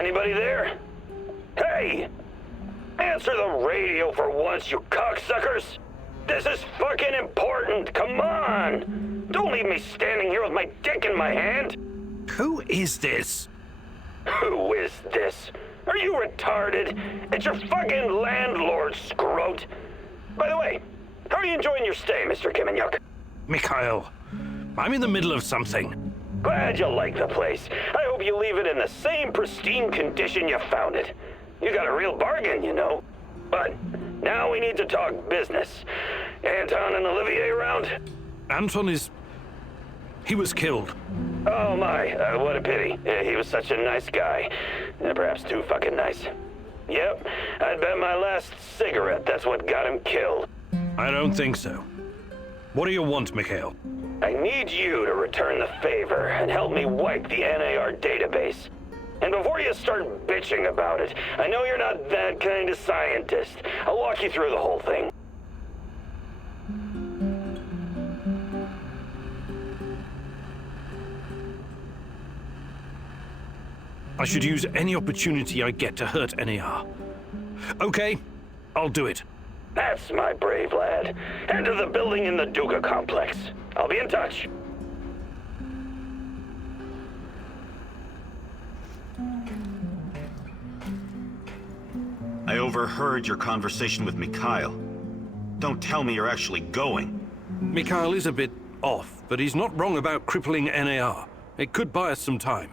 Anybody there? Hey! Answer the radio for once, you cocksuckers! This is fucking important, come on! Don't leave me standing here with my dick in my hand! Who is this? Who is this? Are you retarded? It's your fucking landlord, Scroat! By the way, how are you enjoying your stay, Mr. Kiminyuk? Mikhail, I'm in the middle of something. Glad you like the place. I hope you leave it in the same pristine condition you found it. You got a real bargain, you know. But now we need to talk business. Anton and Olivier around? Anton is... he was killed. Oh my, what a pity. He was such a nice guy. Perhaps too fucking nice. Yep, I'd bet my last cigarette that's what got him killed. I don't think so. What do you want, Mikhail? I need you to return the favor and help me wipe the NAR database. And before you start bitching about it, I know you're not that kind of scientist. I'll walk you through the whole thing. I should use any opportunity I get to hurt NAR. Okay, I'll do it. That's my brave lad. Head to the building in the Duga complex. I'll be in touch. I overheard your conversation with Mikhail. Don't tell me you're actually going. Mikhail is a bit off, but he's not wrong about crippling NAR. It could buy us some time.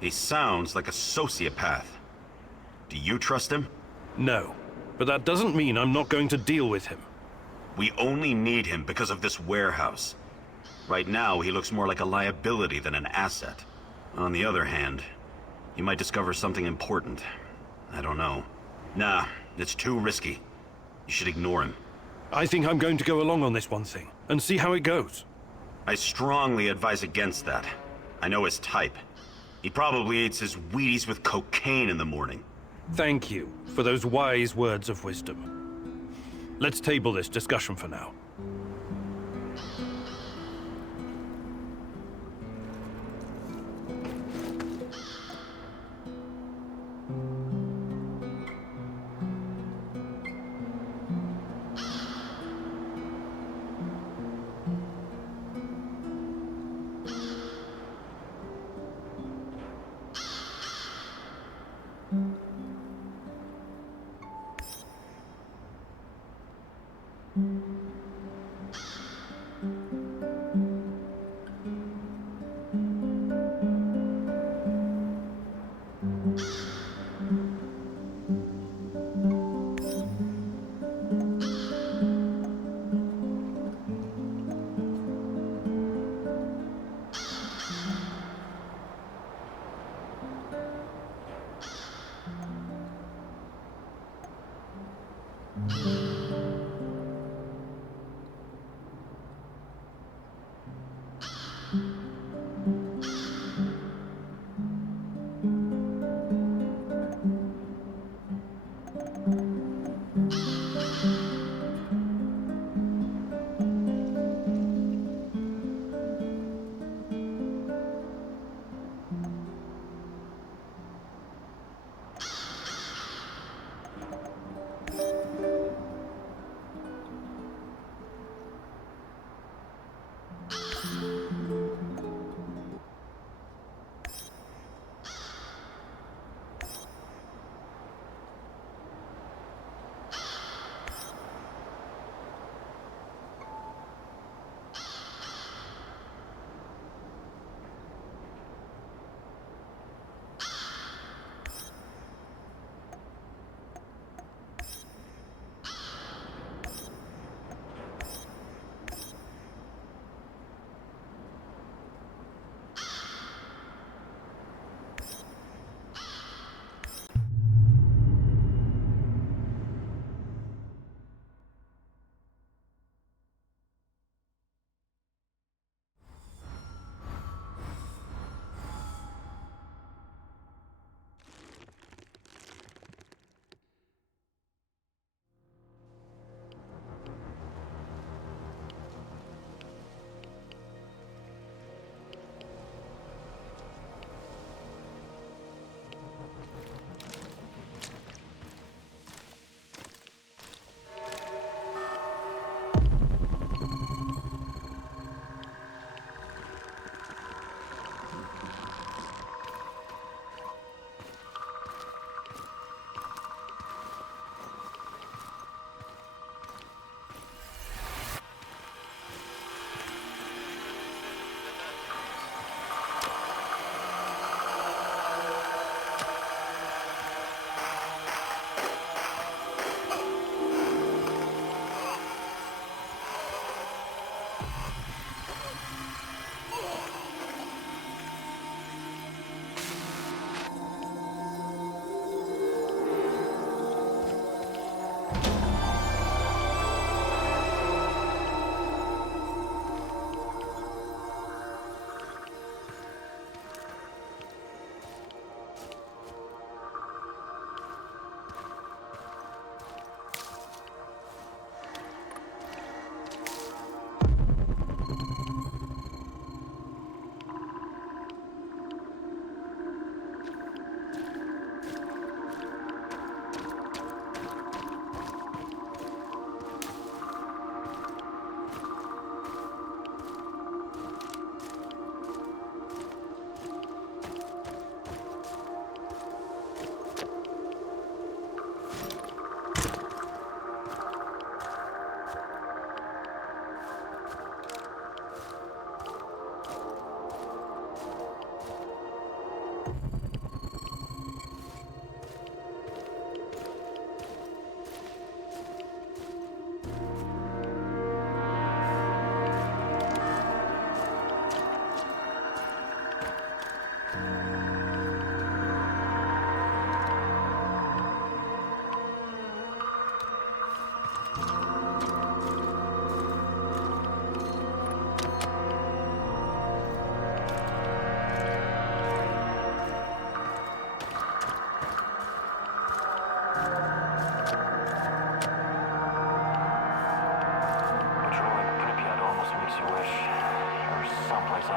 He sounds like a sociopath. Do you trust him? No, but that doesn't mean I'm not going to deal with him. We only need him because of this warehouse. Right now, he looks more like a liability than an asset. On the other hand, he might discover something important. I don't know. Nah, it's too risky. You should ignore him. I think I'm going to go along on this one thing, and see how it goes. I strongly advise against that. I know his type. He probably eats his Wheaties with cocaine in the morning. Thank you for those wise words of wisdom. Let's table this discussion for now.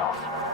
else.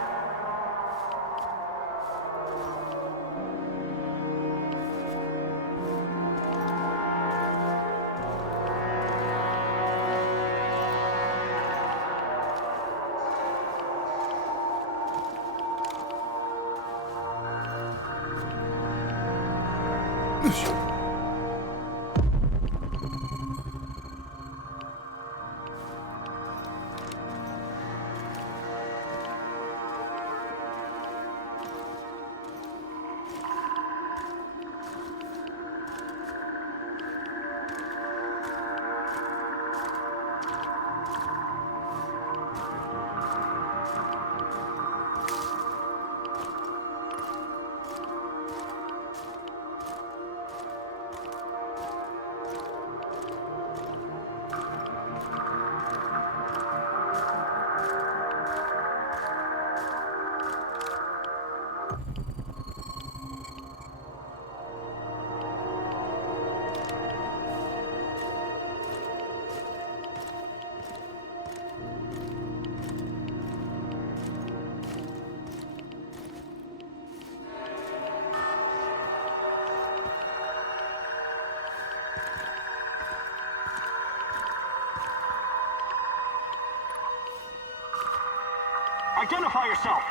Identify yourself!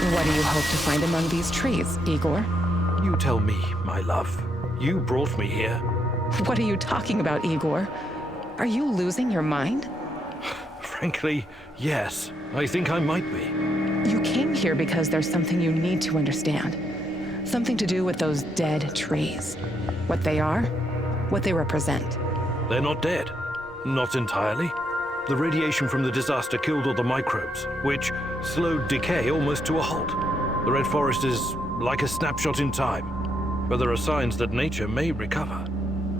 What do you hope to find among these trees, Igor? You tell me, my love. You brought me here. What are you talking about, Igor? Are you losing your mind? Frankly, yes. I think I might be. You came here because there's something you need to understand. Something to do with those dead trees. What they are, what they represent. They're not dead. Not entirely. The radiation from the disaster killed all the microbes, which slowed decay almost to a halt. The Red Forest is like a snapshot in time, but there are signs that nature may recover.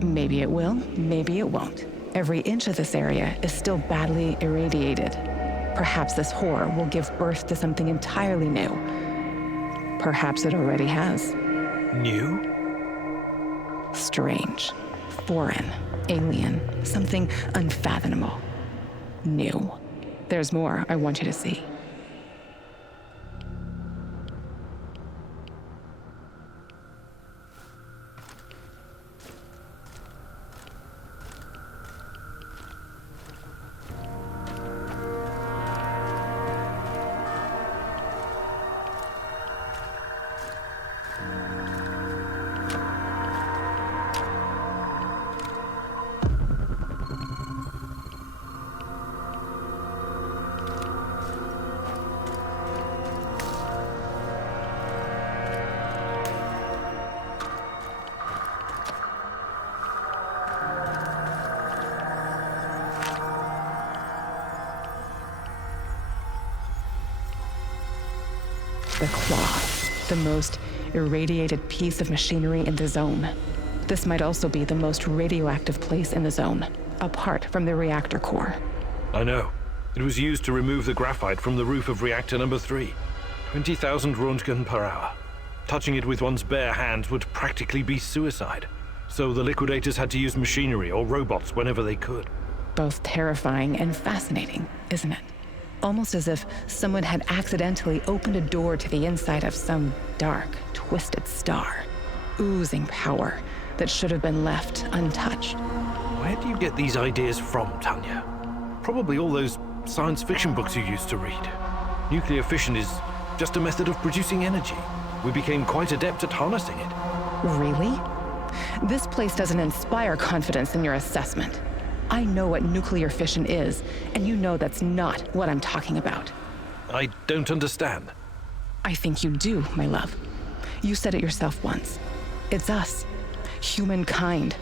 Maybe it will, maybe it won't. Every inch of this area is still badly irradiated. Perhaps this horror will give birth to something entirely new. Perhaps it already has. New? Strange, foreign, alien, something unfathomable. New. There's more I want you to see. The claw, the most irradiated piece of machinery in the zone. This might also be the most radioactive place in the zone, apart from the reactor core. I know. It was used to remove the graphite from the roof of reactor number 3. 20,000 Röntgen per hour. Touching it with one's bare hands would practically be suicide. So the liquidators had to use machinery or robots whenever they could. Both terrifying and fascinating, isn't it? Almost as if someone had accidentally opened a door to the inside of some dark, twisted star, oozing power that should have been left untouched. Where do you get these ideas from, Tanya? Probably all those science fiction books you used to read. Nuclear fission is just a method of producing energy. We became quite adept at harnessing it. Really? This place doesn't inspire confidence in your assessment. I know what nuclear fission is, and you know that's not what I'm talking about. I don't understand. I think you do, my love. You said it yourself once. It's us, humankind.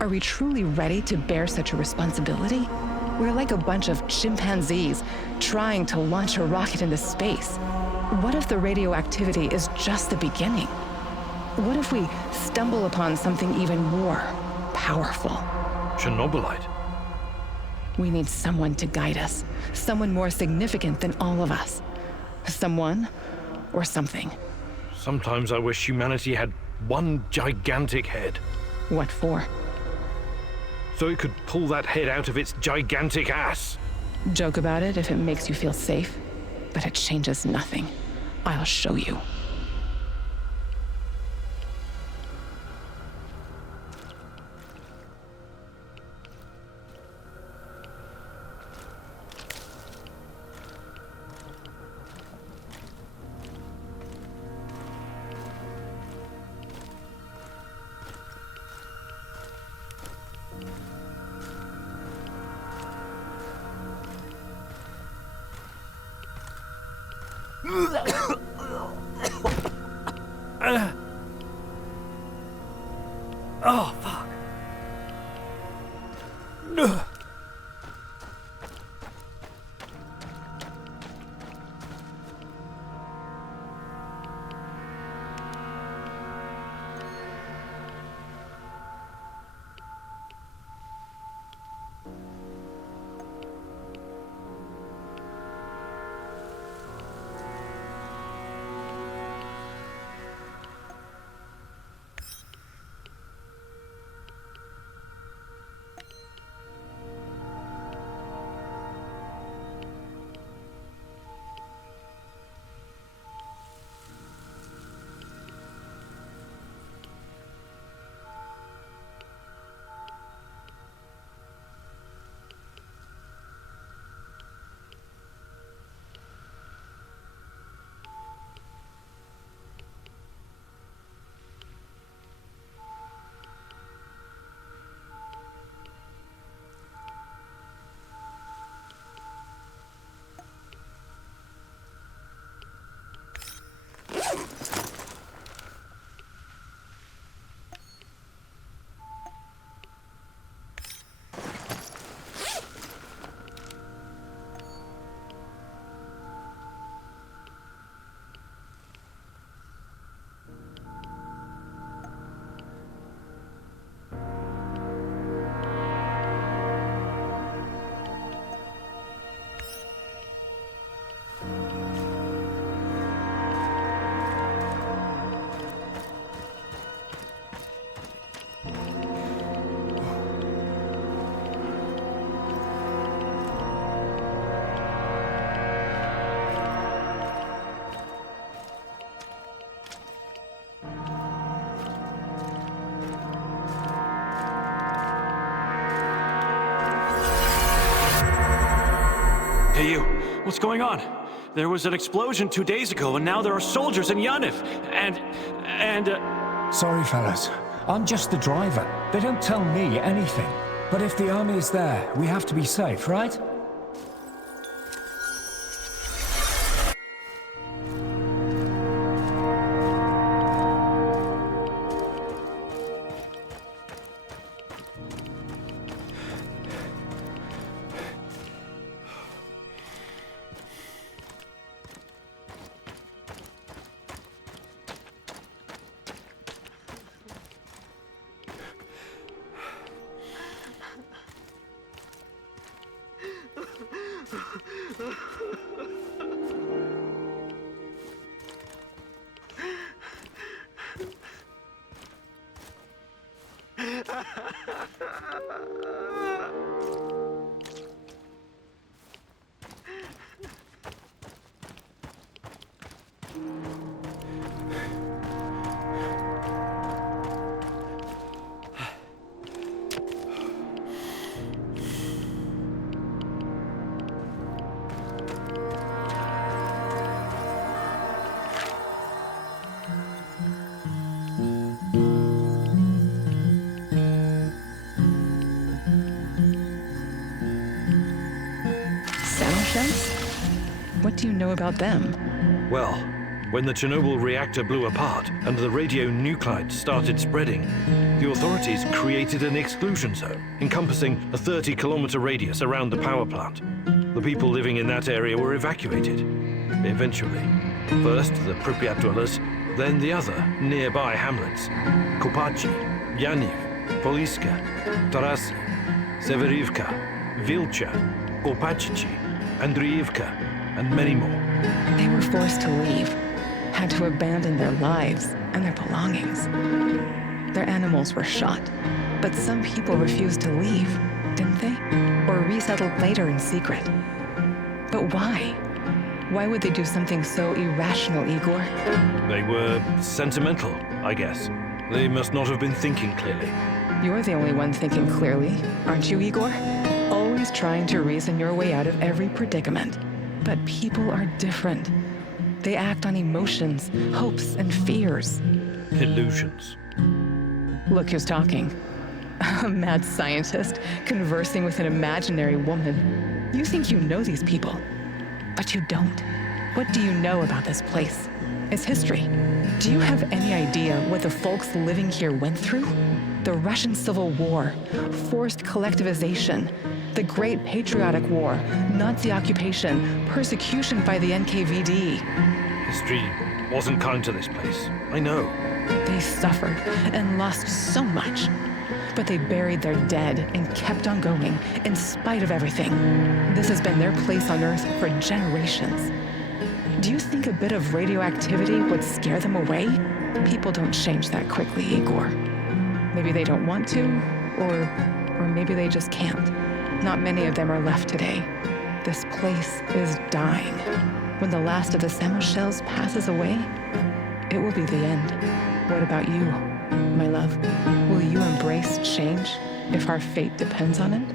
Are we truly ready to bear such a responsibility? We're like a bunch of chimpanzees trying to launch a rocket into space. What if the radioactivity is just the beginning? What if we stumble upon something even more powerful? Chernobylite. We need someone to guide us. Someone more significant than all of us. Someone or something. Sometimes I wish humanity had one gigantic head. What for? So it could pull that head out of its gigantic ass. Joke about it if it makes you feel safe, but it changes nothing. I'll show you. Oh, fuck. Hey you, what's going on? There was an explosion 2 days ago, and now there are soldiers in Yaniv, and Sorry, fellas. I'm just the driver. They don't tell me anything. But if the army is there, we have to be safe, right? Samoshels? What do you know about them? Well, when the Chernobyl reactor blew apart and the radionuclides started spreading, the authorities created an exclusion zone encompassing a 30-kilometer radius around the power plant. The people living in that area were evacuated. Eventually, first the Pripyat dwellers, then the other nearby hamlets: Kopachi, Yaniv, Poliska, Tarasi, Severivka, Vilcha, Kopachichi, Andriivka, and many more. They were forced to leave, had to abandon their lives and their belongings. Their animals were shot, but some people refused to leave, didn't they? Or resettled later in secret. But why? Why would they do something so irrational, Igor? They were sentimental, I guess. They must not have been thinking clearly. You're the only one thinking clearly, aren't you, Igor? Always trying to reason your way out of every predicament. But people are different. They act on emotions, hopes, and fears. Illusions. Look who's talking. A mad scientist conversing with an imaginary woman. You think you know these people, but you don't. What do you know about this place? Its history? Do you have any idea what the folks living here went through? The Russian Civil War, forced collectivization, the Great Patriotic War, Nazi occupation, persecution by the NKVD. History wasn't kind to this place. I know. They suffered and lost so much. But they buried their dead and kept on going in spite of everything. This has been their place on Earth for generations. Do you think a bit of radioactivity would scare them away? People don't change that quickly, Igor. Maybe they don't want to, or maybe they just can't. Not many of them are left today. This place is dying. When the last of the Samoshels passes away, it will be the end. What about you, my love? Will you embrace change if our fate depends on it?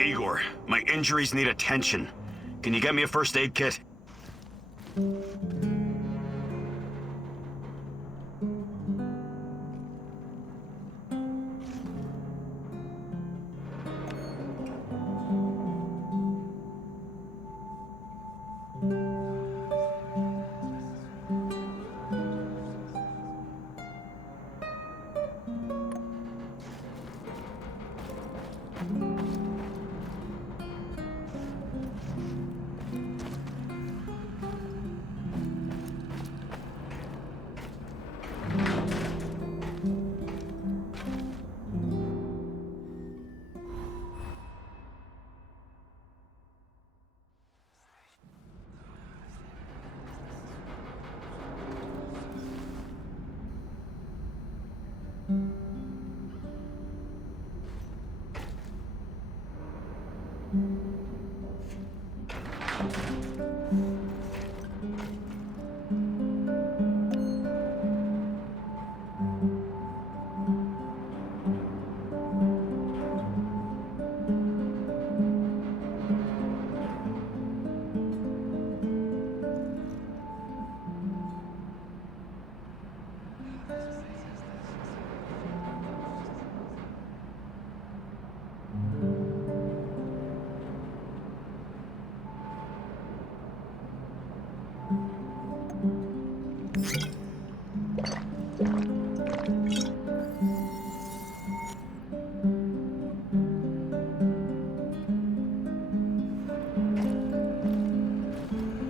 Igor, my injuries need attention. Can you get me a first aid kit?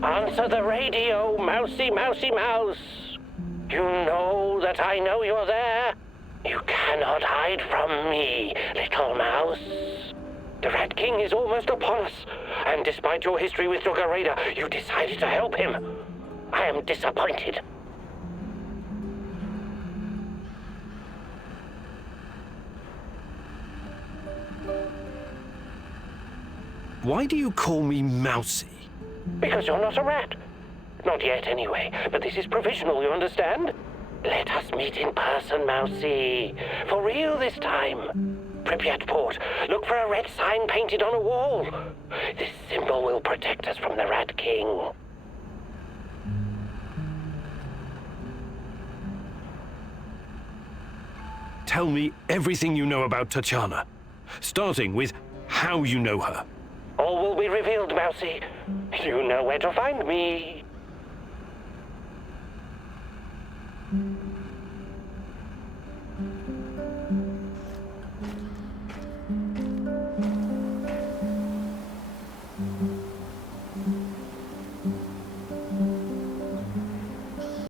Answer the radio, mousy, mousy, mouse. You know that I know you're there. You cannot hide from me, little mouse. The Rat King is almost upon us, and despite your history with Duggar Raider, you decided to help him. I am disappointed. Why do you call me Mousy? Because you're not a rat. Not yet, anyway. But this is provisional, you understand? Let us meet in person, Mousy. For real this time. Pripyat Port. Look for a red sign painted on a wall. This symbol will protect us from the Rat King. Tell me everything you know about Tachana, starting with how you know her. All will be revealed, Mousy. You know where to find me.